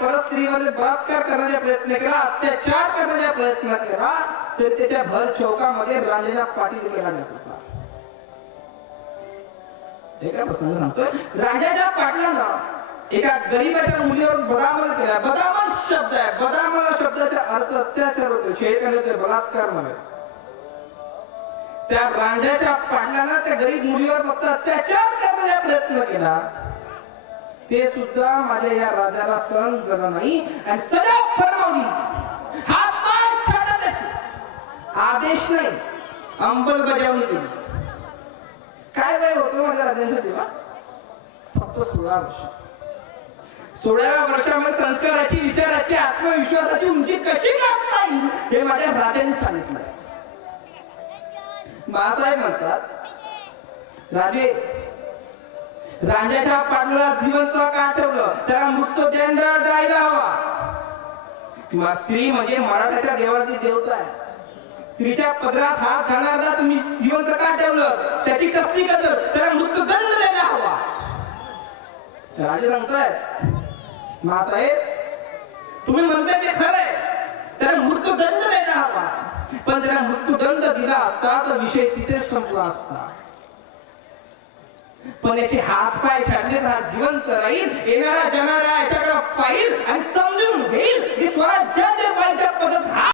परस्त्रीवर बलात्कार करण्याचा प्रयत्न केला, अत्याचार करण्याचा प्रयत्न केला, तर त्याच्या भर चौकामध्ये राजाच्या पाठीत केला जात होता. एका प्रसंग सांगतोय, राजाच्या पाटलानं एका गरीबाच्या मुलीवर बदामल केला. बदामल शब्द आहे, बदामल शब्दाचा अर्थ अत्याचार होतो, छेडखानी होते, बलात्कार नव्हे. त्या राजाच्या पाटलानं त्या गरीब मुलीवर फक्त अत्याचार करण्याचा प्रयत्न केला, ते सुद्धा माझ्या या राजाला सहन झालं नाही आणि सजा फरमावली. हात पाय छाटा त्याची, आदेश नाही, अंमलबजावणी केली. काय वय होतं माझ्या राजांच्या तेव्हा? फक्त 16 वर्ष. 16व्या वर्षामध्ये संस्काराची, विचाराची, आत्मविश्वासाची उंची कशी गाठता येईल हे माझ्या राजाने सांगितलं. बाळासाहेब म्हणतात, राजे, राजाच्या पाटलाला जिवंत का ठेवलं? त्याला मृत्यूदंड द्यायला हवा. स्त्री म्हणजे मराठाच्या देवाची देवता आहे. स्त्रीच्या पदरात हात घालणारा तुम्ही जिवंत का ठेवलं? त्याची कसली कदर? त्याला मृत्यूदंड द्यायला हवा. राजे सांगतायत, मासाहेब तुम्ही म्हणताय ते खरं आहे, त्याला मृत्यूदंड द्यायला हवा, पण त्याला मृत्यूदंड दिला असता तर विषय तिथे संपला असता. पण याचे हात पाय छाटले तर हा जिवंत राहील, येणारा जाणारा याच्याकडे पाहिल आणि समजून घेईल की स्वराज्याचे पाहिजे पद्धत हा